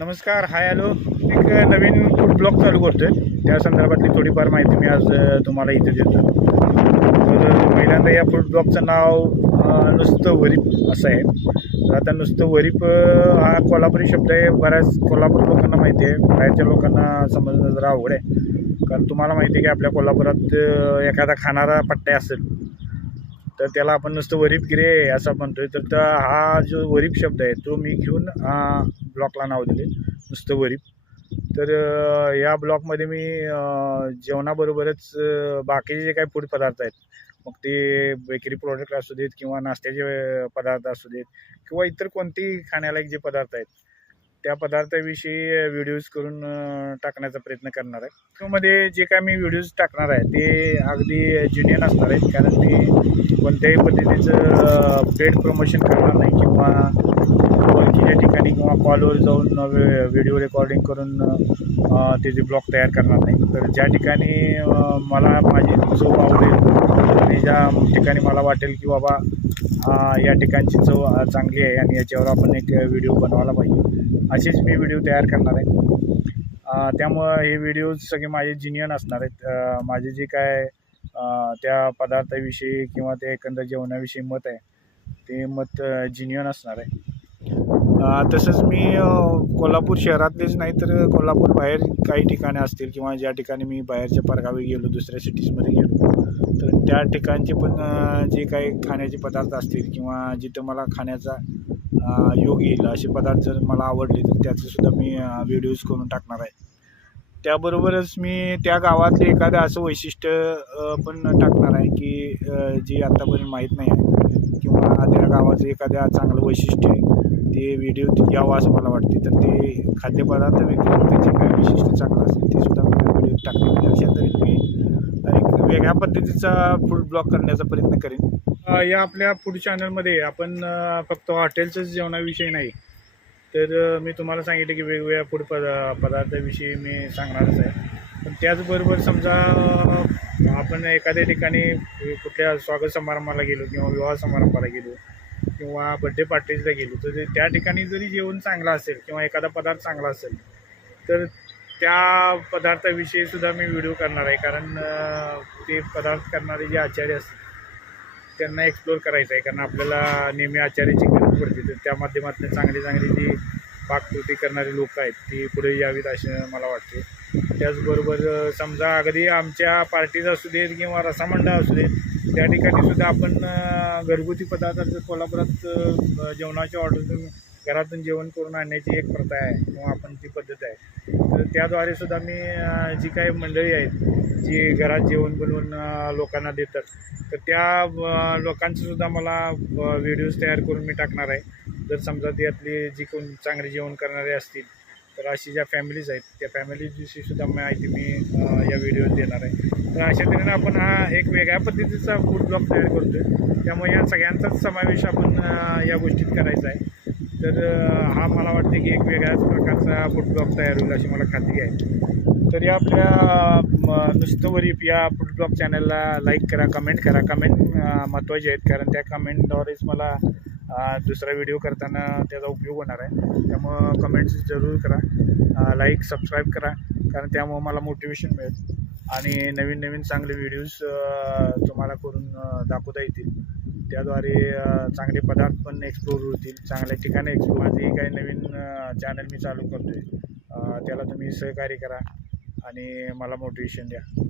नमस्कार. Hi hello. एक नवीन food blog चालू करतोय. त्या संदर्भातली थोडीफार माहिती मी आज तुम्हाला इथे देतो. तर पहिल्यांदा या फूड ब्लॉगचं नाव नुसतं वरीप असं आहे. तर आता नुसतं वरीप हा कोल्हापुरी शब्द आहे. बऱ्याच कोल्हापूर लोकांना माहिती आहे, बाहेरच्या लोकांना समजणं जरा अवघड आहे. कारण तुम्हाला माहिती आहे की आपल्या कोल्हापुरात एखादा खाणारा पट्टा असेल तर त्याला आपण नुसतं वरीप गिरे असं म्हणतोय. तर हा जो वरीप शब्द आहे तो मी घेऊन ब्लॉगला नाव दिले नुसतं वरीप. तर या ब्लॉगमध्ये मी जेवणाबरोबरच बाकीचे जे काही फूड पदार्थ आहेत, मग ते बेकरी प्रोडक्ट असू देत किंवा नाश्त्याचे पदार्थ असू देत किंवा इतर कोणतेही खाण्यालायक जे पदार्थ आहेत त्या पदार्थाविषयी व्हिडिओज करून टाकण्याचा प्रयत्न करणार आहे. त्यामध्ये जे काय मी व्हिडिओज टाकणार आहे ते अगदी जेन्युइन असणार आहेत, कारण मी कोणत्याही पद्धतीचं पेड प्रमोशन करणार नाही किंवा ओळखीच्या ठिकाणी किंवा कॉलवर जाऊन व्हिडिओ रेकॉर्डिंग करून त्याचे ब्लॉग तयार करणार नाही. तर ज्या ठिकाणी मला माझी चव आवडेल आणि ज्या ठिकाणी मला वाटेल की बाबा या ठिकाणची चव चांगली आहे आणि याच्यावर आपण एक व्हिडिओ बनवायला पाहिजे, असेच मी व्हिडिओ तयार करणार आहे. त्यामुळं हे व्हिडिओज सगळे माझे जेन्युइन असणार आहेत. माझे जे काय त्या पदार्थाविषयी किंवा त्या एकंदर जेवणाविषयी मत आहे ते मत जेन्युइन असणार आहे. तसंच मी कोल्हापूर शहरातलेच नाही तर कोल्हापूर बाहेर काही ठिकाणे असतील किंवा ज्या ठिकाणी मी बाहेरच्या परगावी गेलो, दुसऱ्या सिटीजमध्ये गेलो, तर त्या ठिकाणचे पण जे काही खाण्याचे पदार्थ असतील किंवा जिथं मला खाण्याचा योग येईल असे पदार्थ जर मला आवडले तर त्याचंसुद्धा मी व्हिडिओज करून टाकणार आहे. त्याबरोबरच मी त्या गावातले एखादं असं वैशिष्ट्य पण टाकणार आहे की जे आत्तापर्यंत माहीत नाही आहे किंवा त्या गावाचं एखाद्या चांगलं वैशिष्ट्य आहे ते व्हिडिओ यावं असं मला वाटते. तर ते खाद्यपदार्थ व्यतिरिक्त जे काही वैशिष्ट्य चांगलं असेल ते सुद्धा मी व्हिडिओ टाकले. अशा तऱ्हेने मी एक वेगळ्या पद्धतीचा फूड ब्लॉग करण्याचा प्रयत्न करेन. या आपल्या फूड चॅनलमध्ये आपण फक्त हॉटेलचंच जेवणाविषयी नाही तर मी तुम्हाला सांगितलं की वेगवेगळ्या फूड पदार्थाविषयी मी सांगणारच आहे. पण त्याचबरोबर समजा आपण एखाद्या ठिकाणी कुठल्या स्वागत समारंभाला गेलो किंवा विवाह समारंभाला गेलो किंवा बड्डे पार्टीजला गेलो तर त्या ठिकाणी जरी जेवण चांगलं असेल किंवा एखादा पदार्थ चांगला असेल तर त्या पदार्थाविषयी सुद्धा मी व्हिडिओ करणार आहे. कारण ते पदार्थ करणारे जे आचार्य असतात त्यांना एक्सप्लोर करायचं आहे, कारण आपल्याला नेहमी आचार्याची गरज पडते. तर त्या माध्यमातून चांगली चांगली जी पाककृती करणारी लोक आहेत ती पुढे यावीत असे मला वाटते. त्याचबरोबर समजा अगदी आमच्या पार्टीज असू देत किंवा रसामंडळ असू देत त्या ठिकाणीसुद्धा आपण घरगुती पदार्थांचं कोल्हापुरात जेवणाच्या ऑर्डर घरातून जेवण करून आणण्याची एक प्रथा आहे किंवा आपण ती पद्धत आहे. तर त्याद्वारे सुद्धा मी जी काही मंडळी आहेत जी घरात जेवण बनवून लोकांना देतात तर त्या लोकांचंसुद्धा मला व्हिडिओज तयार करून मी टाकणार आहे. जर समजा त्यातली जी कोण चांगले जेवण करणारे असतील तर अशी ज्या फॅमिलीज आहेत त्या फॅमिलीजविषयी सुद्धा माहिती मी या व्हिडिओत देणार आहे. तर अशा तऱ्हेने आपण हा एक वेगळ्या पद्धतीचा फूड ब्लॉग तयार करतो आहे. त्यामुळे या सगळ्यांचाच समावेश आपण या गोष्टीत करायचा आहे. तर हा मला वाटते की एक वेगळ्याच प्रकारचा फूड ब्लॉग तयार होईल अशी मला खात्री आहे. तर या आपल्या नुसतं वरीप या फूड ब्लॉग चॅनलला लाईक करा, कमेंट करा. कमेंट महत्त्वाचे आहेत कारण त्या कमेंटद्वारेच मला दुसरा व्हिडिओ करताना त्याचा उपयोग होणार आहे. त्यामुळं कमेंट्स जरूर करा, लाईक सबस्क्राईब करा, कारण त्यामुळं मला मोटिवेशन मिळेल आणि नवीन नवीन चांगले व्हिडिओज तुम्हाला करून दाखवता येतील. त्याद्वारे चांगले पदार्थ पण एक्सप्लोर होतील, चांगल्या ठिकाणी एक्सप्लोर. जे काही नवीन चॅनल मी चालू करतो आहे त्याला तुम्ही सहकार्य करा आणि मला मोटिवेशन द्या.